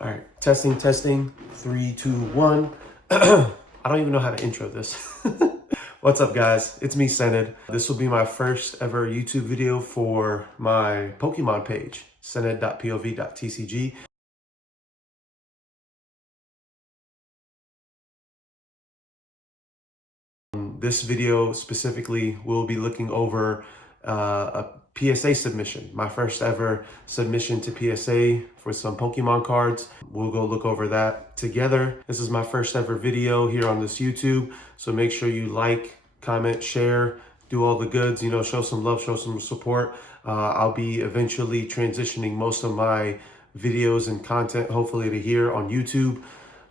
All right, testing, testing, 3, 2, 1. I don't even know how to intro this. What's up, guys? It's me, Sened. This will be my first ever YouTube video for my Pokemon page, sened.pov.tcg. This video specifically will be looking over a PSA submission, my first ever submission to PSA for some Pokemon cards. We'll go look over that together. This is my first ever video here on this YouTube, so make sure you like, comment, share, do all the goods, you know, show some love, show some support. I'll be eventually transitioning most of my videos and content, hopefully, to here on YouTube.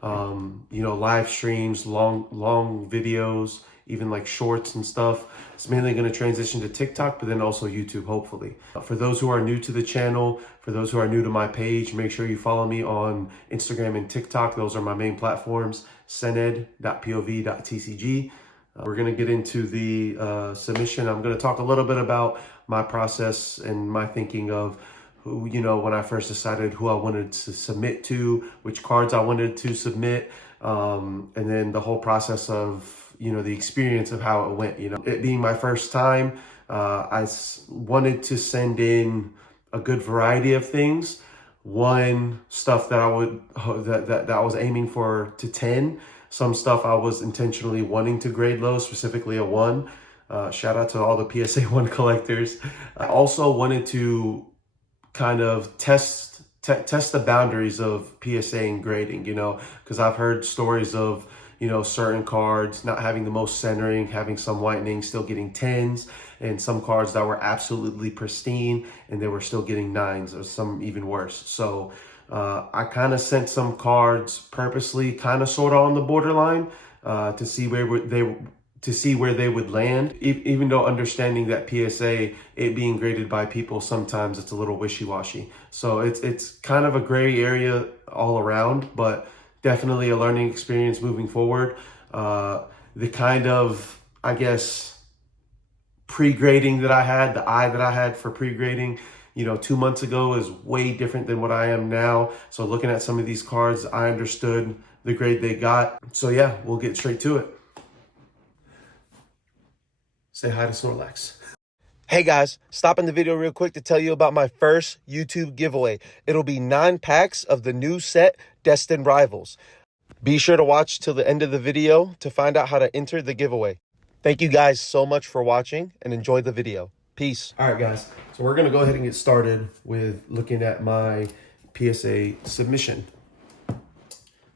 You know, live streams, long videos, even like shorts and stuff. It's mainly going to transition to TikTok, but then also YouTube, hopefully. For those who are new to the channel, for those who are new to my page, make sure you follow me on Instagram and TikTok. Those are my main platforms, sened.pov.tcg. We're going to get into the submission. I'm going to talk a little bit about my process and my thinking of who, you know, when I first decided who I wanted to submit to, which cards I wanted to submit, and then the whole process of, you know, the experience of how it went. You know, it being my first time, I wanted to send in a good variety of things. One, stuff that I would that I was aiming for to 10. Some stuff I was intentionally wanting to grade low, specifically a 1. Shout out to all the PSA 1 collectors. I also wanted to kind of test the boundaries of PSA and grading, you know, because I've heard stories of, you know, certain cards not having the most centering, having some whitening, still getting 10s, and some cards that were absolutely pristine and they were still getting 9s, or some even worse. So I kind of sent some cards purposely kind of sort of on the borderline to see where they would land, even though understanding that PSA, it being graded by people, sometimes it's a little wishy-washy. So it's kind of a gray area all around, but definitely a learning experience moving forward. The kind of, I guess, pre-grading that I had, the eye that I had for pre-grading, you know, 2 months ago is way different than what I am now. So looking at some of these cards, I understood the grade they got. So yeah, we'll get straight to it. Say hi to Snorlax. Hey guys, stopping the video real quick to tell you about my first YouTube giveaway. It'll be 9 packs of the new set, Destined Rivals. Be sure to watch till the end of the video to find out how to enter the giveaway. Thank you guys so much for watching and enjoy the video. Peace. All right, guys. So we're going to go ahead and get started with looking at my PSA submission.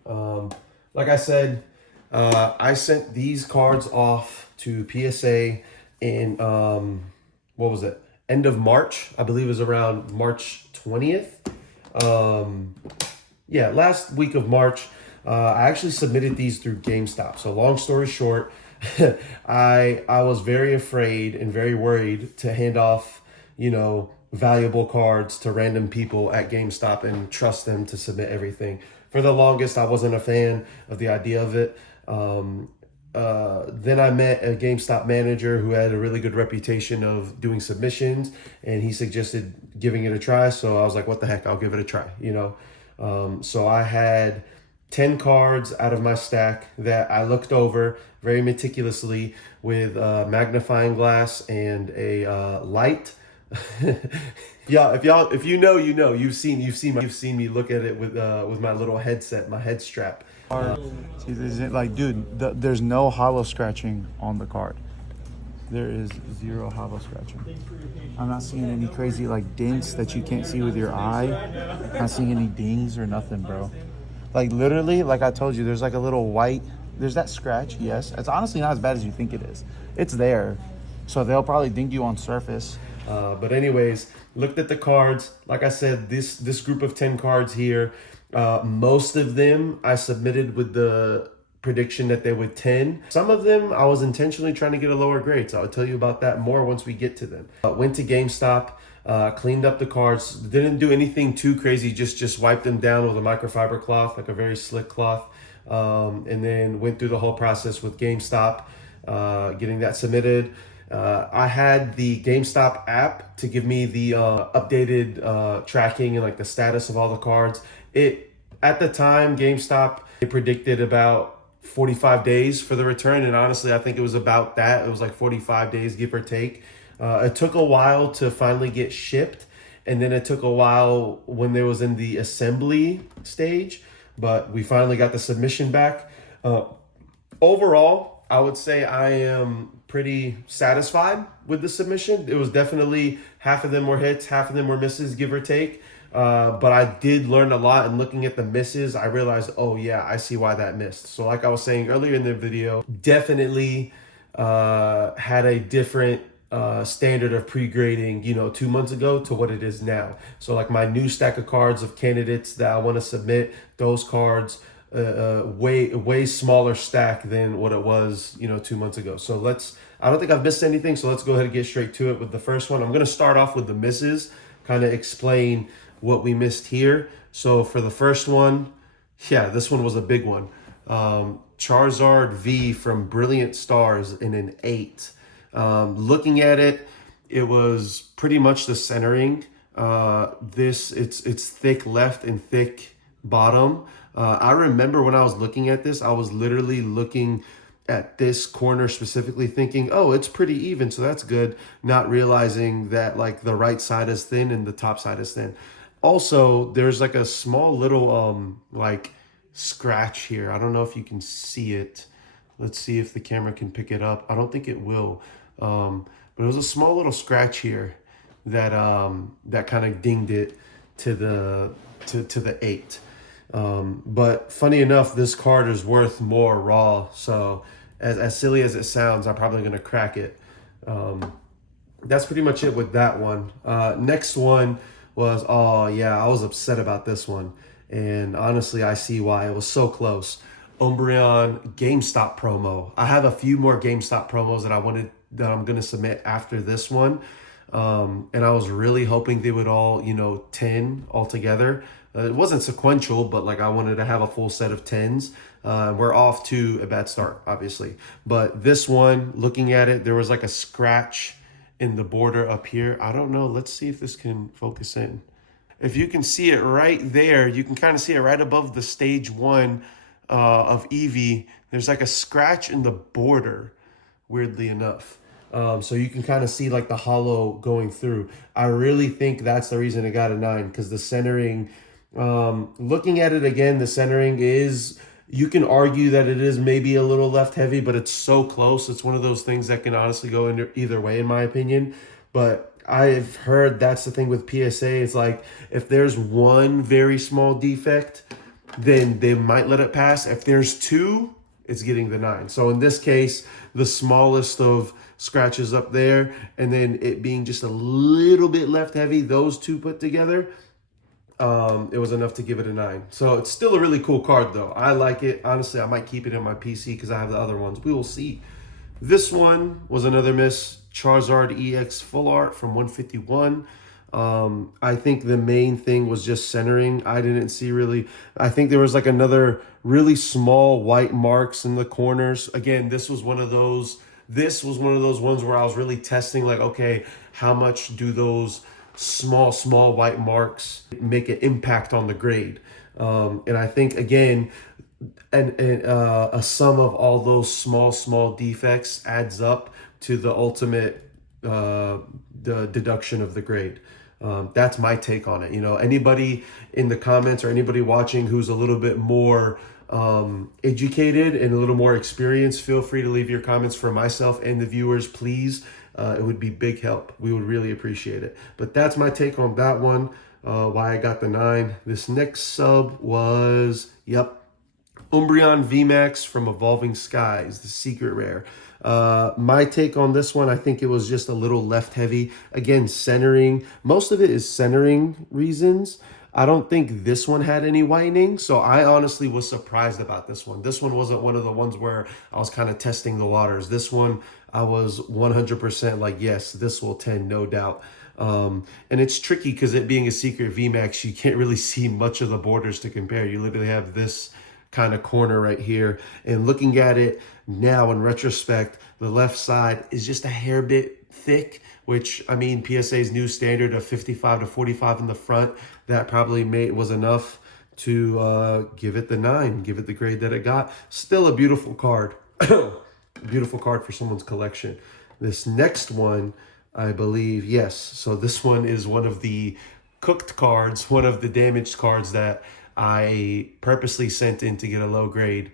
Like I said, I sent these cards off to PSA in, what was it? End of March. I believe it was around March 20th. Yeah, last week of March. I actually submitted these through GameStop. So long story short, I was very afraid and very worried to hand off, you know, valuable cards to random people at GameStop and trust them to submit everything. For the longest, I wasn't a fan of the idea of it. Then I met a GameStop manager who had a really good reputation of doing submissions, and he suggested giving it a try. So I was like, what the heck, I'll give it a try, you know? So I had 10 cards out of my stack that I looked over very meticulously with a magnifying glass and a light. Yeah, if you know, you know. You've seen me look at it with my little headset, my head strap. See, like, dude, there's no hollow scratching on the card. There is 0 hollow scratching. I'm not seeing any crazy like dinks that you can't see with your eye. I'm not seeing any dings or nothing, bro. Like literally, like I told you, there's like a little white, there's that scratch, yes. It's honestly not as bad as you think it is. It's there. So they'll probably ding you on surface. But anyways, looked at the cards. Like I said, this group of 10 cards here, most of them I submitted with the prediction that they would 10. Some of them I was intentionally trying to get a lower grade, so I'll tell you about that more once we get to them. Went to GameStop, cleaned up the cards, didn't do anything too crazy, just wiped them down with a microfiber cloth, like a very slick cloth, and then went through the whole process with GameStop, getting that submitted. I had the GameStop app to give me the updated tracking and like the status of all the cards. It At the time, GameStop, they predicted about 45 days for the return. And honestly, I think it was about that. It was like 45 days, give or take. It took a while to finally get shipped. And then it took a while when they was in the assembly stage. But we finally got the submission back. Overall, I would say I am pretty satisfied with the submission. It was definitely half of them were hits, half of them were misses, give or take. But I did learn a lot, and looking at the misses, I realized, oh yeah, I see why that missed. So like I was saying earlier in the video, definitely had a different standard of pre-grading, 2 months ago to what it is now. So like my new stack of cards of candidates that I want to submit, those cards, way smaller stack than what it was, 2 months ago. So I don't think I've missed anything. So let's go ahead and get straight to it with the first one. I'm going to start off with the misses, kind of explain what we missed here. So for the first one, yeah, this one was a big one. Charizard V from Brilliant Stars in an 8. Looking at it, it was pretty much the centering. It's thick left and thick bottom. I remember when I was looking at this, I was literally looking at this corner specifically thinking, oh, it's pretty even, so that's good, not realizing that like the right side is thin and the top side is thin. Also, there's like a small little like scratch here. I don't know if you can see it. Let's see if the camera can pick it up. I don't think it will. But it was a small little scratch here that that kind of dinged it to the 8. But funny enough, this card is worth more raw. So as silly as it sounds, I'm probably gonna crack it. That's pretty much it with that one. Next one was, oh yeah, I was upset about this one. And honestly, I see why. It was so close. Umbreon GameStop promo. I have a few more GameStop promos that I'm gonna submit after this one. And I was really hoping they would all, 10 altogether. It wasn't sequential, but like I wanted to have a full set of 10s. We're off to a bad start, obviously. But this one, looking at it, there was like a scratch in the border up here. I don't know. Let's see if this can focus in. If you can see it right there, you can kind of see it right above the stage 1 of Eevee. There's like a scratch in the border, weirdly enough. So you can kind of see like the hollow going through. I really think that's the reason it got a 9, because the centering, looking at it again, the centering is, you can argue that it is maybe a little left heavy, but it's so close. It's one of those things that can honestly go in either way, in my opinion. But I've heard that's the thing with PSA. It's like if there's one very small defect, then they might let it pass. If there's 2, it's getting the 9. So in this case, the smallest of scratches up there, and then it being just a little bit left heavy, those 2 put together, it was enough to give it a 9. So it's still a really cool card though. I like it. Honestly, I might keep it in my PC because I have the other ones. We will see. This one was another miss. Charizard EX Full Art from 151. I think the main thing was just centering. I didn't see really, I think there was like another really small white marks in the corners. Again, this was one of those ones where I was really testing like, okay, how much do those small white marks make an impact on the grade? And I think again, a sum of all those small defects adds up to the ultimate the deduction of the grade. That's my take on it. Anybody in the comments or anybody watching who's a little bit more educated and a little more experienced, feel free to leave your comments for myself and the viewers, please. It would be big help. We would really appreciate it. But that's my take on that one, why I got the 9. This next sub was, Umbreon VMAX from Evolving Skies, the secret rare. My take on this one, I think it was just a little left heavy. Again, centering. Most of it is centering reasons. I don't think this one had any whitening, so I honestly was surprised about this one. This one wasn't one of the ones where I was kind of testing the waters. This one, I was 100% like, yes, this will 10, no doubt. And it's tricky because it being a secret VMAX, you can't really see much of the borders to compare. You literally have this kind of corner right here. And looking at it now in retrospect, the left side is just a hair bit thick, which, I mean, PSA's new standard of 55 to 45 in the front, that probably was enough to give it the 9, give it the grade that it got. Still a beautiful card. Beautiful card for someone's collection. This next one, I believe, yes. So this one is one of the cooked cards, one of the damaged cards that I purposely sent in to get a low grade.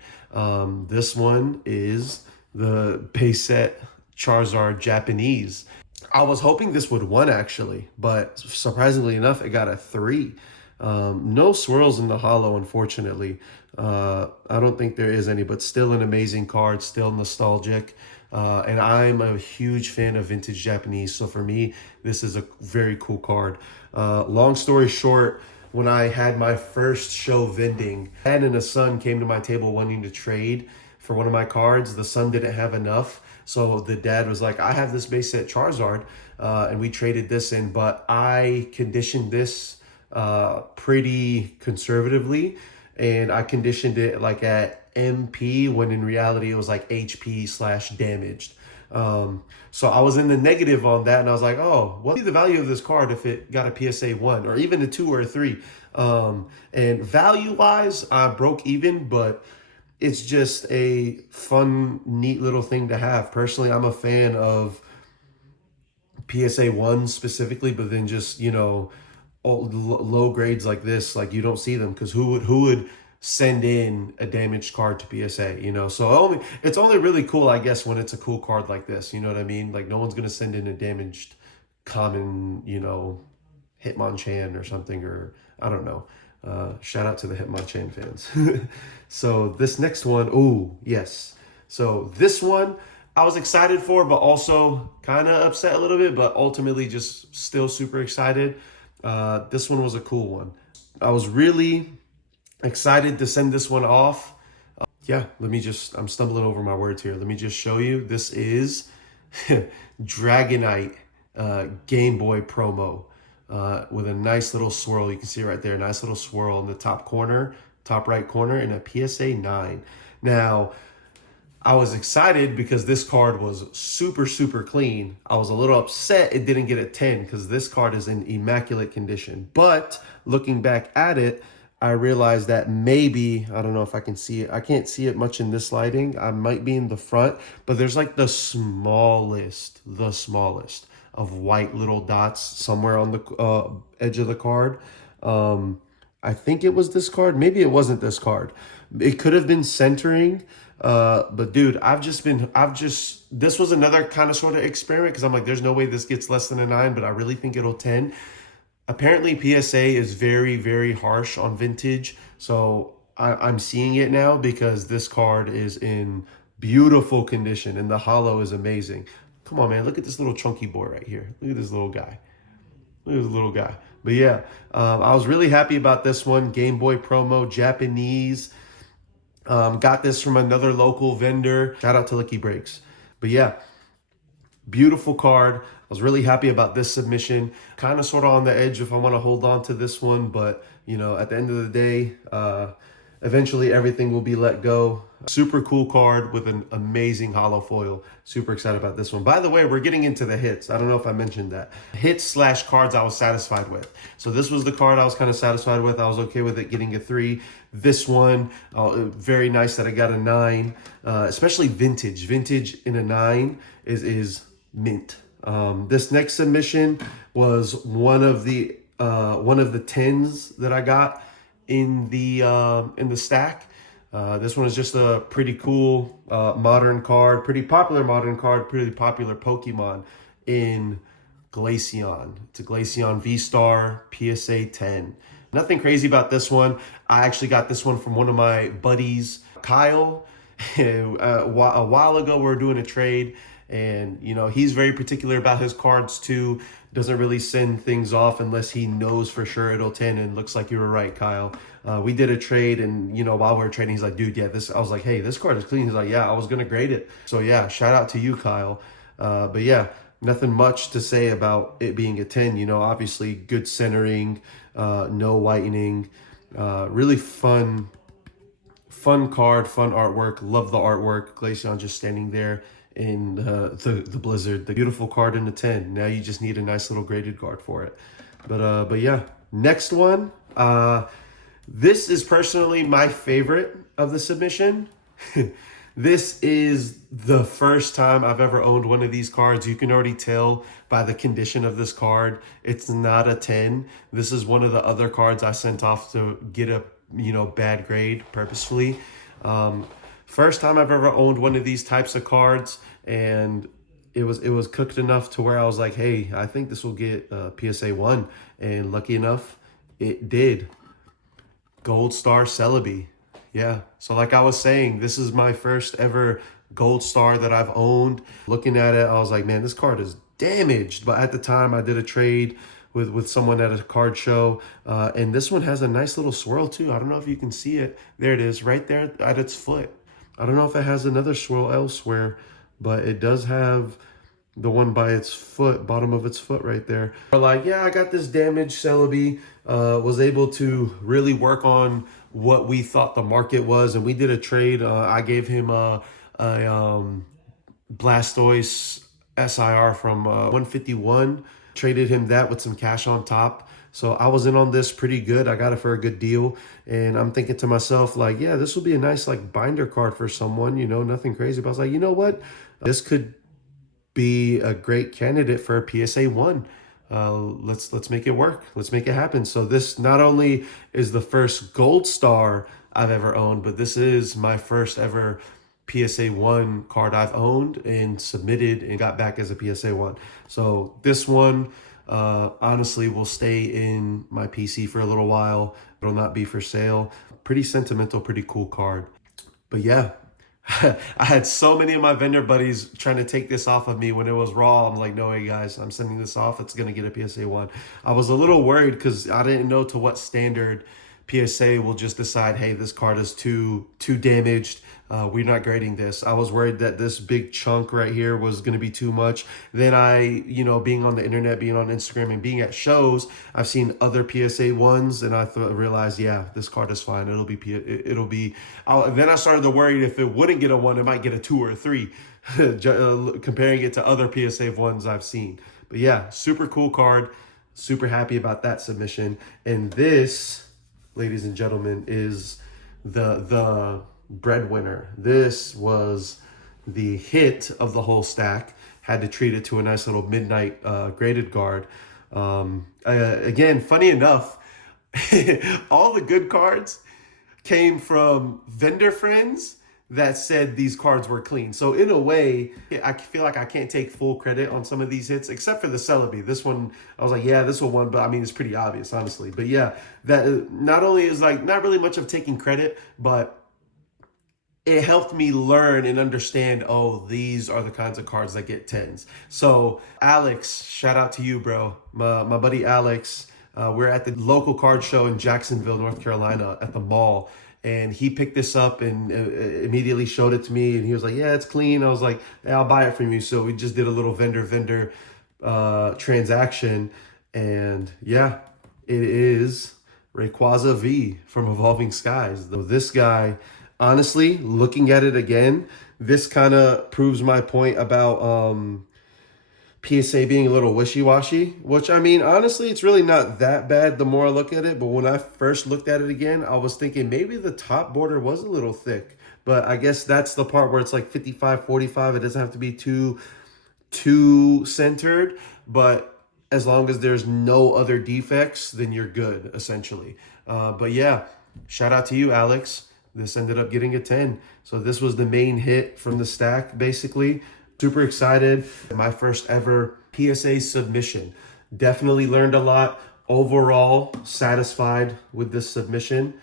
This one is the base set Charizard Japanese. I was hoping this would 1 actually, but surprisingly enough, it got a 3. No swirls in the holo, unfortunately. I don't think there is any, but still an amazing card, still nostalgic. And I'm a huge fan of vintage Japanese. So for me, this is a very cool card. Long story short, when I had my first show vending, dad and a son came to my table wanting to trade for one of my cards. The son didn't have enough. So the dad was like, I have this base set Charizard, and we traded this in, but I conditioned this pretty conservatively, and I conditioned it like at MP when in reality it was like HP/damaged. So I was in the negative on that, and I was like, oh, what would be the value of this card if it got a PSA 1 or even a 2 or a 3? And value wise, I broke even, but it's just a fun, neat little thing to have. Personally, I'm a fan of PSA 1 specifically, but then just, you know, low grades like this, like you don't see them, because who would send in a damaged card to PSA, you know? So it's only really cool, I guess, when it's a cool card like this, you know what I mean? Like no one's gonna send in a damaged common, you know, Hitmonchan or something, or I don't know. Shout out to the Hitmonchan fans. So this next one, oh yes. So this one I was excited for, but also kind of upset a little bit, but ultimately just still super excited. This one was a cool one. I was really excited to send this one off. Yeah, I'm stumbling over my words here. Let me just show you. This is Dragonite Game Boy promo with a nice little swirl. You can see right there, nice little swirl in the top corner, top right corner, and a PSA 9. Now, I was excited because this card was super, super clean. I was a little upset it didn't get a 10 because this card is in immaculate condition. But looking back at it, I realized that maybe, I don't know if I can see it. I can't see it much in this lighting. I might be in the front, but there's like the smallest of white little dots somewhere on the edge of the card. I think it was this card. Maybe it wasn't this card. It could have been centering. But dude, this was another kind of sort of experiment because I'm like, there's no way this gets less than a 9, but I really think it'll 10. Apparently PSA is very, very harsh on vintage. So I'm seeing it now because this card is in beautiful condition and the holo is amazing. Come on, man. Look at this little chunky boy right here. Look at this little guy. Look at this little guy. But yeah, I was really happy about this one. Game Boy promo, Japanese. Got this from another local vendor. Shout out to Licky Breaks. But yeah, beautiful card. I was really happy about this submission. Kind of sort of on the edge if I want to hold on to this one. But, you know, at the end of the day, eventually everything will be let go. Super cool card with an amazing holo foil. Super excited about this one. By the way, we're getting into the hits. I don't know if I mentioned that. Hits/cards I was satisfied with. So this was the card I was kind of satisfied with. I was okay with it getting a 3. This one, very nice that I got a 9. Especially vintage. Vintage in a 9 is mint. This next submission was one of the 10s that I got in the stack. This one is just a pretty cool modern card, pretty popular modern card, pretty popular Pokemon in Glaceon. It's a Glaceon V-Star PSA 10. Nothing crazy about this one. I actually got this one from one of my buddies, Kyle. A while ago, we were doing a trade, and you know he's very particular about his cards too. Doesn't really send things off unless he knows for sure it'll 10. And looks like you were right, Kyle. We did a trade, and you know while we were trading, he's like, "Dude, yeah, this." I was like, "Hey, this card is clean." He's like, "Yeah, I was gonna grade it." So yeah, shout out to you, Kyle. But yeah, nothing much to say about it being a 10. You know, obviously good centering, no whitening, really fun card, fun artwork. Love the artwork. Glaceon just standing there in the blizzard. The beautiful card in the 10. Now you just need a nice little graded card for it. But yeah, next one. This is personally my favorite of the submission. This is the first time I've ever owned one of these cards. You can already tell by the condition of this card. It's not a 10. This is one of the other cards I sent off to get a, bad grade purposefully. First time I've ever owned one of these types of cards, and it was cooked enough to where I was like, hey, I think this will get PSA 1. And lucky enough, it did. Gold Star Celebi. Yeah. So like I was saying, this is my first ever Gold Star that I've owned. Looking at it, I was like, man, this card is damaged. But at the time, I did a trade with someone at a card show. And this one has a nice little swirl too. I don't know if you can see it. There it is right there at its foot. I don't know if it has another swirl elsewhere, but it does have the one by its foot, bottom of its foot right there. Like, yeah, I got this damaged Celebi, was able to really work on what we thought the market was, and we did a trade. I gave him a Blastoise SIR from 151, traded him that with some cash on top. So I was in on this pretty good. I got it for a good deal. And I'm thinking to myself, like, yeah, this will be a nice like binder card for someone, nothing crazy. But I was like, you know what? This could be a great candidate for a PSA 1. Let's make it work. Let's make it happen. So this not only is the first Gold Star I've ever owned, but this is my first ever PSA 1 card I've owned and submitted and got back as a PSA 1. So this one honestly will stay in my PC for a little while. It'll not be for sale. Pretty sentimental, pretty cool card. But yeah, I had so many of my vendor buddies trying to take this off of me when it was raw. I'm like, no way, guys, I'm sending this off. It's going to get a PSA 1. I was a little worried because I didn't know to what standard PSA will just decide, hey, this card is too damaged. We're not grading this. I was worried that this big chunk right here was going to be too much. Then being on the internet, being on Instagram, and being at shows, I've seen other PSA 1s, and I realized, yeah, this card is fine. Then I started to worry if it wouldn't get a 1, it might get a 2 or a 3, comparing it to other PSA 1s I've seen. But yeah, super cool card. Super happy about that submission. And this, ladies and gentlemen, is the breadwinner. This was the hit of the whole stack. Had to treat it to a nice little midnight graded guard. Again, funny enough, all the good cards came from vendor friends that said these cards were clean. So in a way, I feel like I can't take full credit on some of these hits, except for the Celebi. This one, I was like, yeah, this will one, but I mean, it's pretty obvious, honestly. But yeah, that not only is like not really much of taking credit, but it helped me learn and understand, oh, these are the kinds of cards that get 10s. So Alex, shout out to you, bro. My buddy Alex, we're at the local card show in Jacksonville, North Carolina at the mall. And he picked this up and immediately showed it to me. And he was like, yeah, it's clean. I was like, hey, I'll buy it from you. So we just did a little vendor transaction. And yeah, it is Rayquaza V from Evolving Skies. This guy, honestly, looking at it again, this kind of proves my point about PSA being a little wishy-washy, which, I mean, honestly, it's really not that bad the more I look at it. But when I first looked at it again, I was thinking maybe the top border was a little thick. But I guess that's the part where it's like 55-45. It doesn't have to be too centered. But as long as there's no other defects, then you're good, essentially. But yeah, shout out to you, Alex. This ended up getting a 10. So this was the main hit from the stack, basically. Super excited. My first ever PSA submission. Definitely learned a lot. Overall, satisfied with this submission.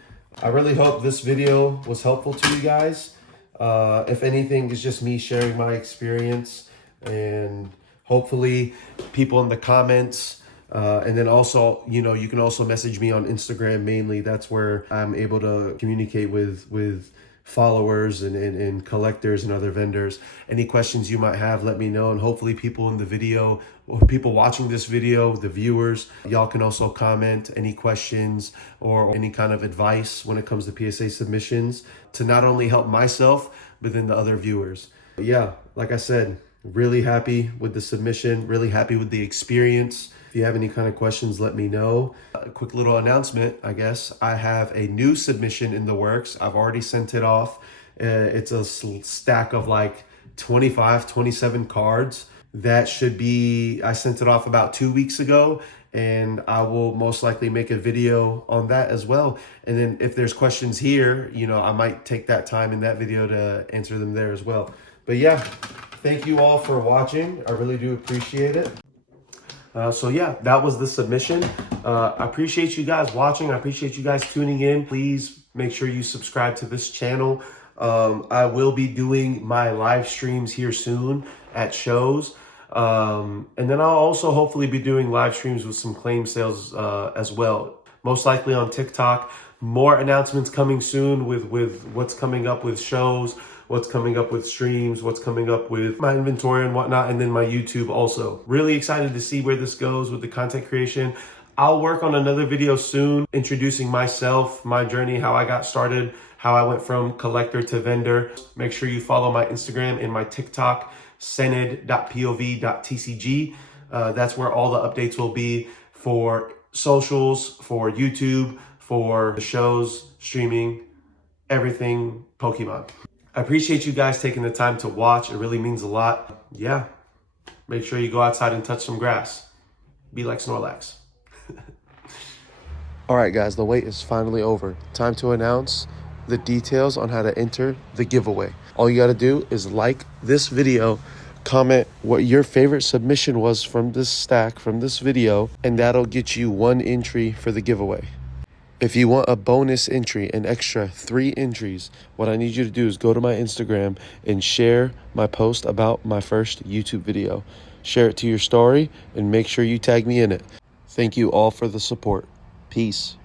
I really hope this video was helpful to you guys. If anything, it's just me sharing my experience, and hopefully people in the comments, and then also, you can also message me on Instagram mainly. That's where I'm able to communicate with followers and collectors and other vendors. Any questions you might have, let me know. And hopefully people in the video, or people watching this video, the viewers, y'all can also comment any questions or any kind of advice when it comes to PSA submissions to not only help myself, but then the other viewers. But yeah, like I said, really happy with the submission, really happy with the experience. If If you have any kind of questions, let me know. A quick little announcement, I guess. I have a new submission in the works. I've already sent it off. It's a stack of like 25, 27 cards. That should be, I sent it off about 2 weeks ago, and I will most likely make a video on that as well. And then if there's questions here, you know, I might take that time in that video to answer them there as well. But yeah, thank you all for watching. I really do appreciate it. So yeah, that was the submission. I appreciate you guys watching. I appreciate you guys tuning in. Please make sure you subscribe to this channel. I will be doing my live streams here soon at shows. And then I'll also hopefully be doing live streams with some claim sales as well. Most likely on TikTok. More announcements coming soon with what's coming up with shows, what's coming up with streams, what's coming up with my inventory and whatnot, and then my YouTube also. Really excited to see where this goes with the content creation. I'll work on another video soon introducing myself, my journey, how I got started, how I went from collector to vendor. Make sure you follow my Instagram and my TikTok, sened.pov.tcg. That's where all the updates will be for socials, for YouTube, for the shows, streaming, everything Pokemon. I appreciate you guys taking the time to watch. It really means a lot. Yeah, make sure you go outside and touch some grass. Be like Snorlax. All right, guys, the wait is finally over. Time to announce the details on how to enter the giveaway. All you got to do is like this video, comment what your favorite submission was from this stack, from this video, and that'll get you 1 entry for the giveaway. If you want a bonus entry, an extra 3 entries, what I need you to do is go to my Instagram and share my post about my first YouTube video. Share it to your story and make sure you tag me in it. Thank you all for the support. Peace.